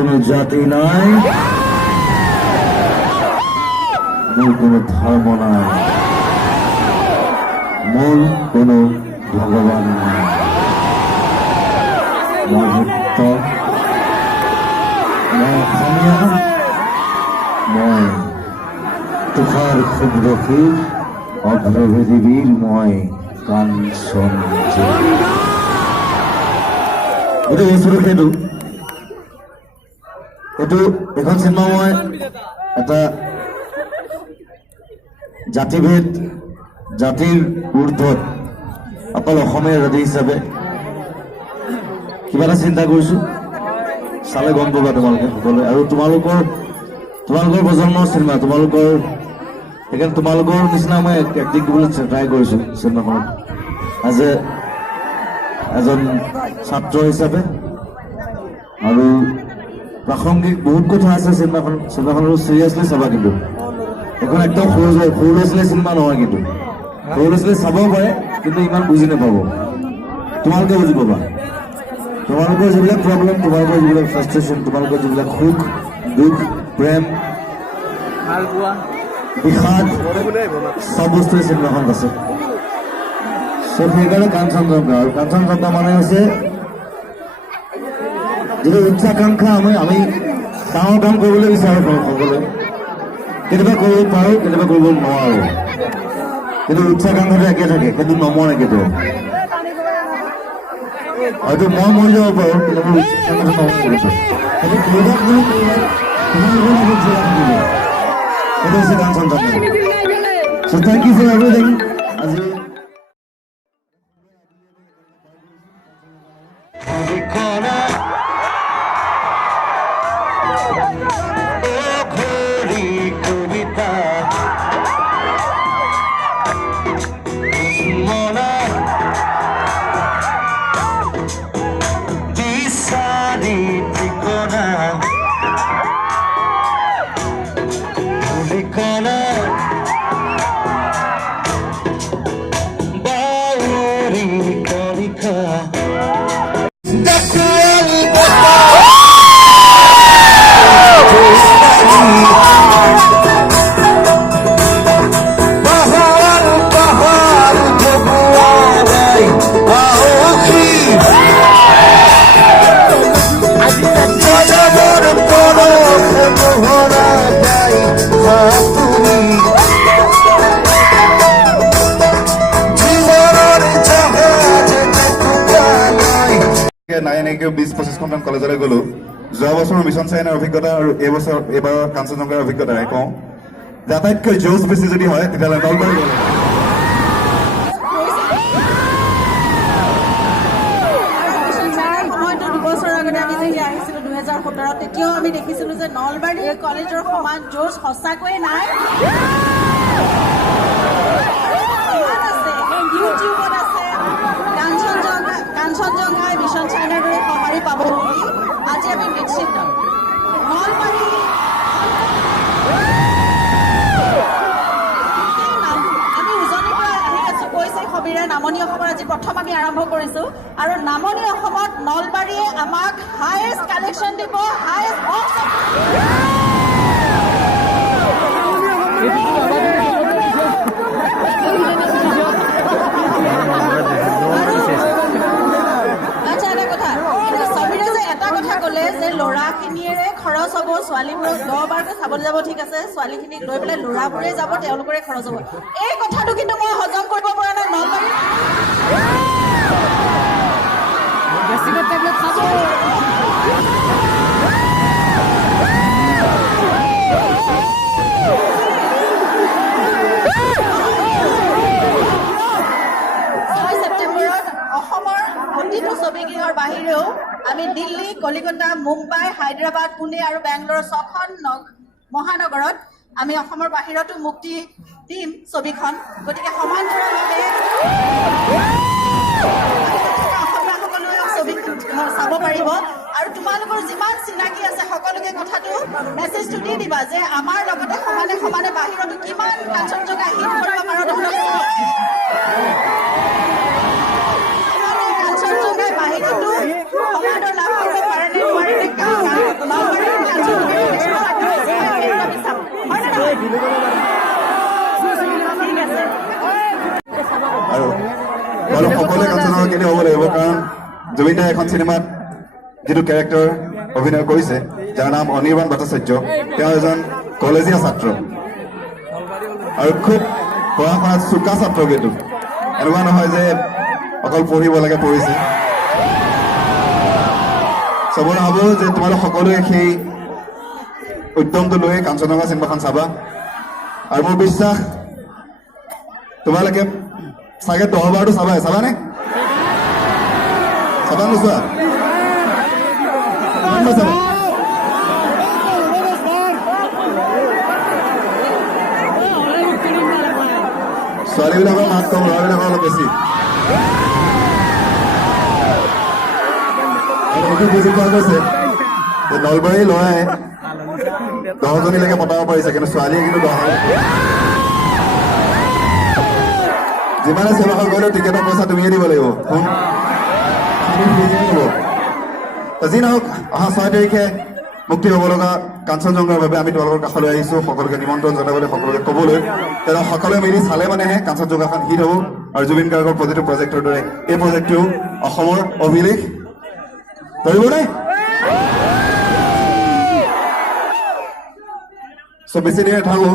কোনো জাতি নাই, মোৰ কোনো ধৰ্ম নাই, মোৰ কোনো ভগৱান নাই। মই মুক্ত, মই অসমীয়া, মই তুষাৰ শুভ্ৰশীল অভ্ৰভৃতিবীৰ, মই কাঞ্চন। গোটেই বস্তুটো সেইটো এখন চিনেমা মই এটা জাতিভেদ, জাতিৰ ঊৰ্ধত অকল অসমীয়া জাতি হিচাপে কিবা এটা চিন্তা কৰিছো। চালে গম পাবা তোমালোকে সকলোৱে। আৰু তোমালোকৰ প্ৰজন্মৰ চিনেমা, সেইকাৰণে তোমালোকৰ নিচিনা মই এক্টিং কৰিবলৈ ট্ৰাই কৰিছো চিনেমাখনত এজন ছাত্ৰ হিচাপে। আৰু প্ৰাসংগিক বহুত কথা আছে চিনেমাখনৰ চিৰিয়াছলি চাবা। কিন্তু এখন একদম সৰু ল'ৰা ছোৱালীৰ চিনেমা নহয়, কিন্তু সৰু ল'ৰা ছোৱালী চাবও পাৰে, কিন্তু ইমান বুজি নাপাব। তোমালোকে বুজি পাবা। তোমালোকৰ যিবিলাক প্ৰব্লেম, তোমালোকৰ যিবিলাক ফ্ৰাষ্ট্ৰেশ্যন, তোমালোকৰ যিবিলাক সুখ দুখ প্ৰেম বিষাদ, চব বস্তুৱে চিনেমাখনত আছে। সেইকাৰণে কাঞ্চনজংঘা। আৰু কাঞ্চনজংঘা মানে হৈছে যিটো উচ্চাকাংক্ষা আমি ডাঙৰ কাম কৰিবলৈ বিচাৰোঁ সকলোৱে। কেতিয়াবা কৰিব পাৰোঁ, কেতিয়াবা কৰিব নোৱাৰোঁ, কিন্তু উচ্চাকাংক্ষাটো একে থাকে, সেইটো নমৰে কেতিয়াও। হয়তো মই মৰি যাব পাৰোঁ, কিন্তু মোৰ উচ্চাকাংক্ষাটো নমৰে। সেইটো কৰিবা বুলি তোমালোকৰ লগত জীয়াই থাকিব। সেইটো হৈছে Kanchenjunga. So thank you for everything. আজি কলেজলৈ গ'লো। যোৱা বছৰৰ মিছন চাইনাৰ অভিজ্ঞতা আৰু এইবাৰৰ কাঞ্চনজংঘাৰ অভিজ্ঞতাৰে কওঁ যে আটাইতকৈ জোচ বেছি যদি হয় তেতিয়াহ'লে নলবাৰী গ'লে। তেতিয়াও আমি দেখিছিলো যে নলবাৰী কলেজৰ সমান জোচ সঁচাকৈয়ে নাই। ইউটিউবত আছে কাঞ্চনজংঘাই মিছন চাইনাৰ দৰে সঁহাৰি পাব বুলি আজি আমি নিশ্চিত। নলবাৰী আমি উজনিৰ পৰা আহি আছো কৈছে সবিৰে। নামনি অসমৰ আজি প্ৰথম আমি আৰম্ভ কৰিছো, আৰু নামনি অসমত নলবাৰীয়ে আমাক হায়েষ্ট কালেকশ্যন দিব, হায়েষ্ট বক্স যে ল'ৰাখিনিৰে খৰচ হ'ব, ছোৱালীবোৰক 10 বাৰকৈ চাবলৈ যাব। ঠিক আছে, ছোৱালীখিনিক লৈ পেলাই ল'ৰাবোৰে যাব, তেওঁলোকৰে খৰচ হ'ব। এই কথাটো কিন্তু মই হজম কৰিব পৰা নাই। নলবাৰী প্ৰতিটো ছবিগৃহৰ বাহিৰেও আমি দিল্লী, কলিকতা, মুম্বাই, হায়দৰাবাদ, পুনে আৰু বেংগলোৰ 6খন মহানগৰত আমি অসমৰ বাহিৰতো মুক্তি দিম ছবিখন। গতিকে সমান্তৰালভাৱে অসমীয়াসকলেও ছবিখন চাব পাৰিব। আৰু তোমালোকৰ যিমান চিনাকি আছে সকলোকে কথাটো মেছেজটো দি দিবা যে আমাৰ লগতে সমানে সমানে বাহিৰতো কিমান কাঞ্চনজংঘা হিট কৰিব পাৰোঁ। বাহিৰতো সমাদৰ লাভ কৰিব পাৰে নে নোৱাৰে নে আৰু সকলোৱে কাঞ্চনজংঘা কেলে হ'ব লাগিব কাৰণ জুবিন দাই এখন চিনেমাত যিটো কেৰেক্টাৰ অভিনয় কৰিছে যাৰ নাম অনিৰ্বাণ ভট্টাচাৰ্য তেওঁ এজন কলেজীয়া ছাত্ৰ আৰু খুব পঢ়া শুনাত চোকা ছাত্ৰ কিন্তু এনেকুৱা নহয় যে অকল পঢ়িব লাগে পঢ়িছে চবৰে ভাবোঁ যে তোমালোক সকলোৱে সেই উদ্যমটো লৈ কাঞ্চনজংঘা চিনেমাখন চাবা আৰু মোৰ বিশ্বাস তোমালোকে চাগে 10 বাৰটো চাবানে চাবা নোচোৱা চাবা ছোৱালীবিলাকৰ মাত কম ল'ৰাবিলাকৰ অলপ বেছি এইটো বুজি পোৱা গৈছে যে নলবাৰীৰ ল'ৰাই 10জনীলৈকে পতাব পাৰিছে কিন্তু ছোৱালীয়ে কিন্তু 10 যিমানে চিনেমাখন কৰিলেও টিকেটৰ পইচা তুমিয়ে দিব লাগিব যি নহওক অহা 6 তাৰিখে মুক্তি হ'ব লগা কাঞ্চনজংঘাৰ বাবে আমি তোমালোকৰ কাষলৈ আহিছোঁ সকলোকে নিমন্ত্ৰণ জনাবলৈ সকলোকে ক'বলৈ তেওঁ সকলোৱে মিলি চালে মানেহে কাঞ্চনজংঘাখন হিট হ'ব আৰু জুবিন গাৰ্গৰ প্ৰতিটো প্ৰজেক্টৰ দৰে এই প্ৰজেক্টটো অসমৰ অভিলেখ ধৰিবনে চ' বেছি দেৰি নাথাকোঁ